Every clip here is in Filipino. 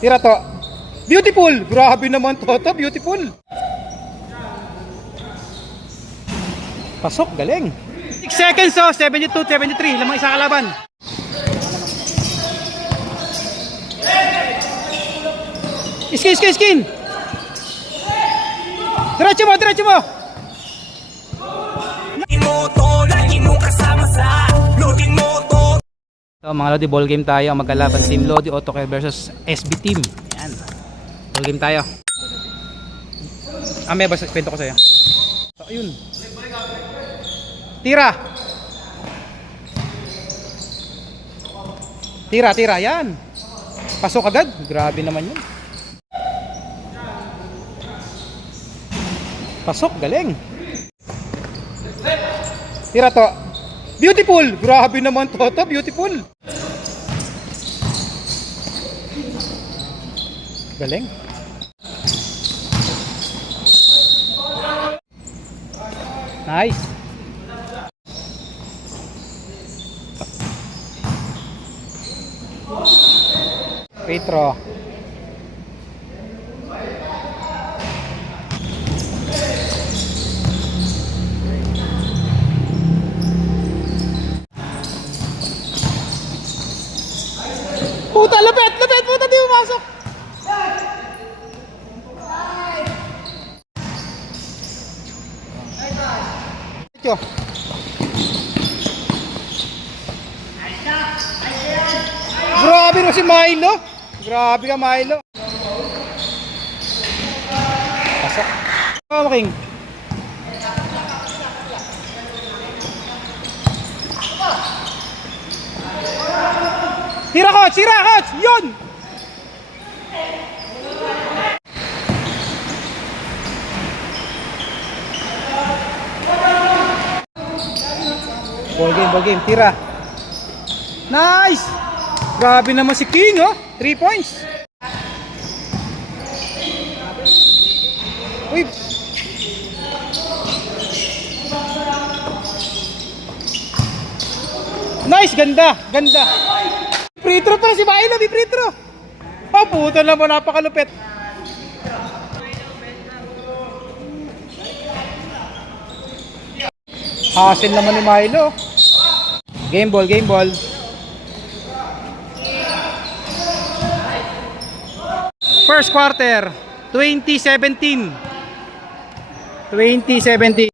Tira to. Beautiful! Grabe naman to. to beautiful. Pasok, galing. 6 seconds oh, 72, 73. Lamang isa kalaban. Skin, skin, skin. Diretso mo, diretso mo. Imoto, lagi mong kasama sa Loading moto So mga Lodi, ball game tayo. Magkalaban Team Lodi Autocare versus SB Team. Yan. Ball game tayo. Ah, may basta kwento ko sa'yo. So, ayun. Tira. Tira, tira. Yan. Pasok agad. Grabe naman yun. Pasok, galing. Tira to. Beautiful! Grabe naman to, to. Beautiful. Galing. Nice. Petro. Puta, lapit! Lapit! Puta, di pumasok! Ito. Grabe no si Milo. Grabe ka Milo. Pasok. Oh, King. Tira coach, tira coach. Yun. Ball game, ball game. Tira. Nice! Grabe naman si King, oh. 3 points. Uy. Nice, ganda, ganda. Free throw pa si Milo, di free throw. Oh, puta naman, napakalupit. Hassle naman ni Milo. Game ball, game ball. First quarter, 2017. 2017.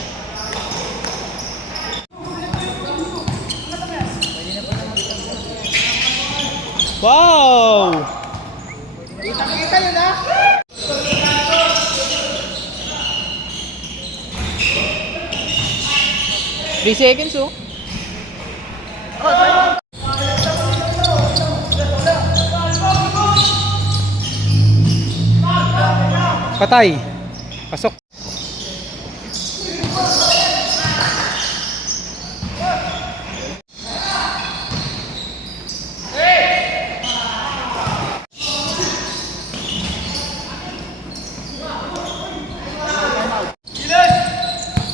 3 seconds oh. Patay. Pasok.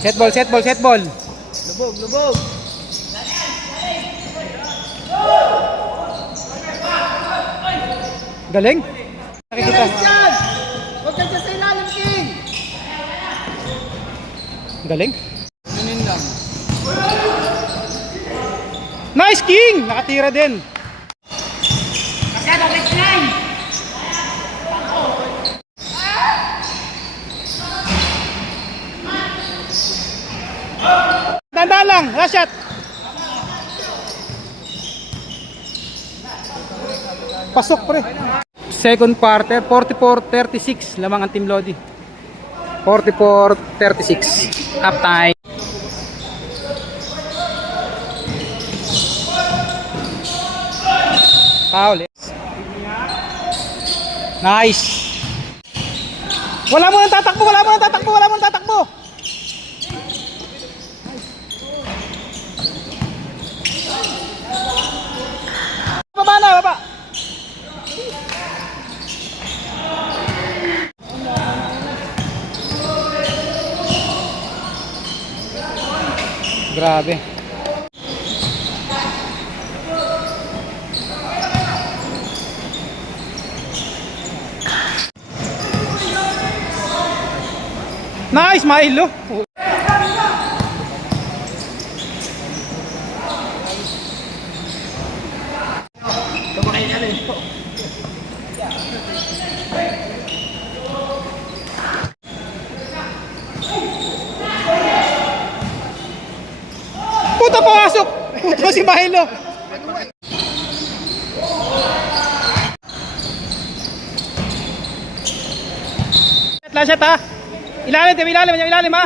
Set ball, set ball, set ball. Lubog, lubog. Galing. Nakikita. Huwag ka sa ilalim, King! Galing. Nice king! Nakatira din. Tanda lang, last shot. Pasok pre. Second quarter, 44-36 lamang ang Team Lodi. 44-36. Half time. Foul. Nice. Wala mo nang tatakbo, wala mo nang tatakbo, wala mo nang tatakbo. Baba na, baba. Grabe. Nice, Milo. Puta, pumasok! Last shot ha. Ilalim, Tim, ilalim, ilalim ha.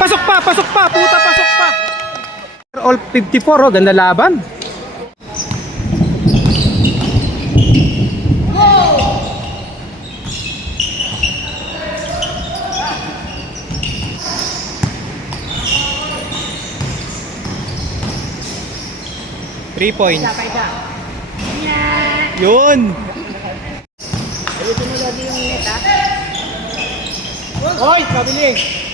Pasok pa, pasok pa, puta, pasok pa. All 54, oh, ganda laban. Three points. Yun. Hoy, pabili.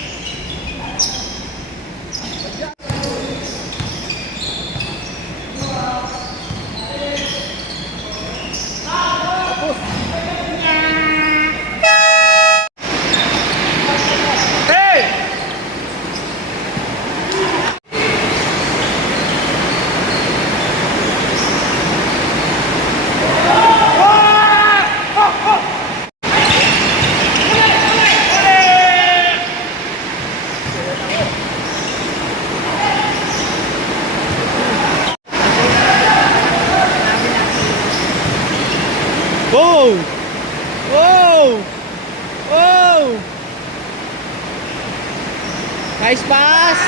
Nice pass!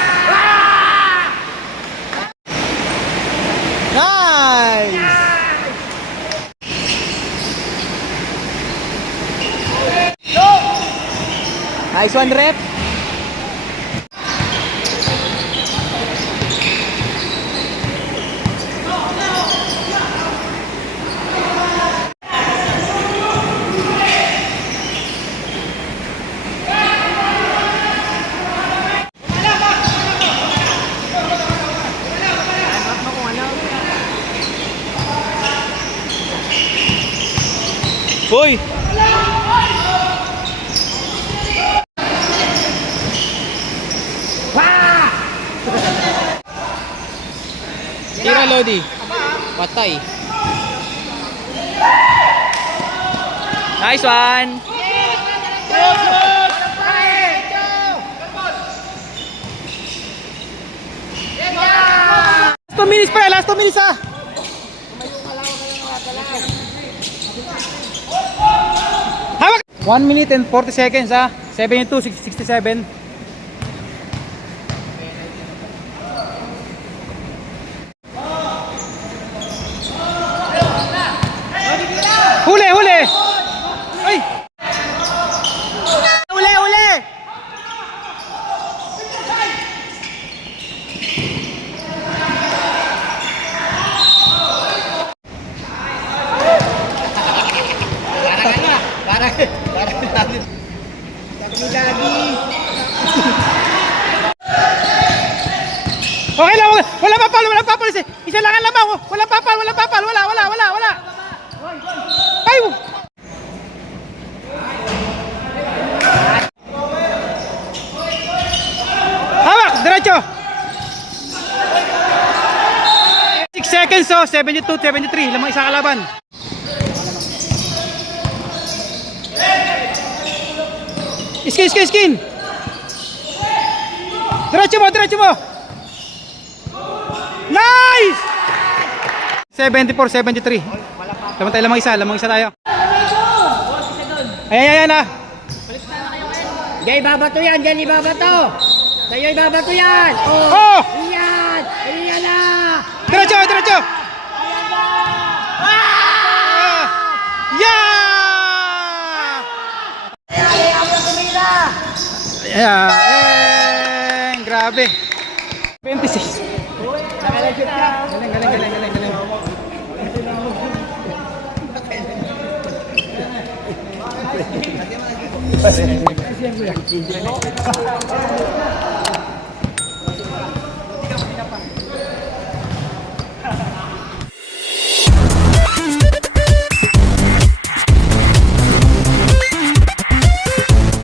Nice! Nice one, rep. Hoy! Tira Lodi. Patay. Nice one. Last 2 minutes pa, last 2 minutes ah. Hawak! 1 minute and 40 seconds ah. 72, 67. Okay lang, wala, wala papal, wala papal. Isa, lang ang lamang. Wala papal, wala papal. Wala, wala, wala, wala. Ay! Hawak, diretso. 6 seconds, so 72, 73. Lamang isa kalaban. Skin, skin, skin. Diretso mo, diretso mo. Nice! 74, 73. Lamang tayo, lamang isa, lamang isa tayo. Ayan, ayan, ayan ah. Diyan ibabato yan, diyan ibabato. Sa'yo ibabato yan. Oh. Oh! Iyan. Iyan na. Diretso, diretso. Ah! Yeah! Yeah! Eh, grabe. 26. Galing, galing, galing, galing, galing.